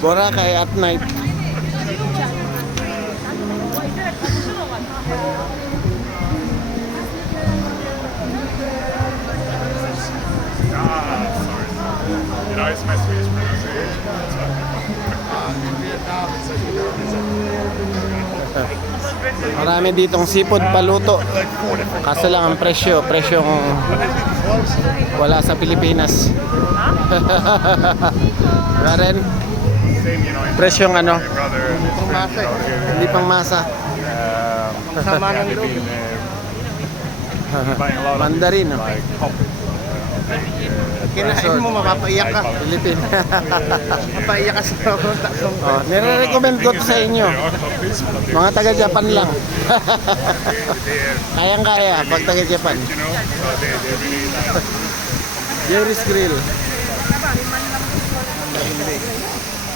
Boracay at night. You know, it's my Swedish pronunciation. That's why. In Vietnam, it's like Marami ditong seafood paluto. Kaso lang ang presyong wala sa Pilipinas. Karen, same, you know, in presyong ano? my brother and his friends, you know, Hindi pang masa. Sama ng loob. Buying a lot of Mandarin, no? like coffee. Kinain mo, mapapaiyak ka. Pilipin. Mapapaiyak ka sa Oh, nire-recommend ko to sa inyo. Mga taga-Japan lang. Kayang-kaya pag taga-Japan. You know, so they really like Jerry's Grill.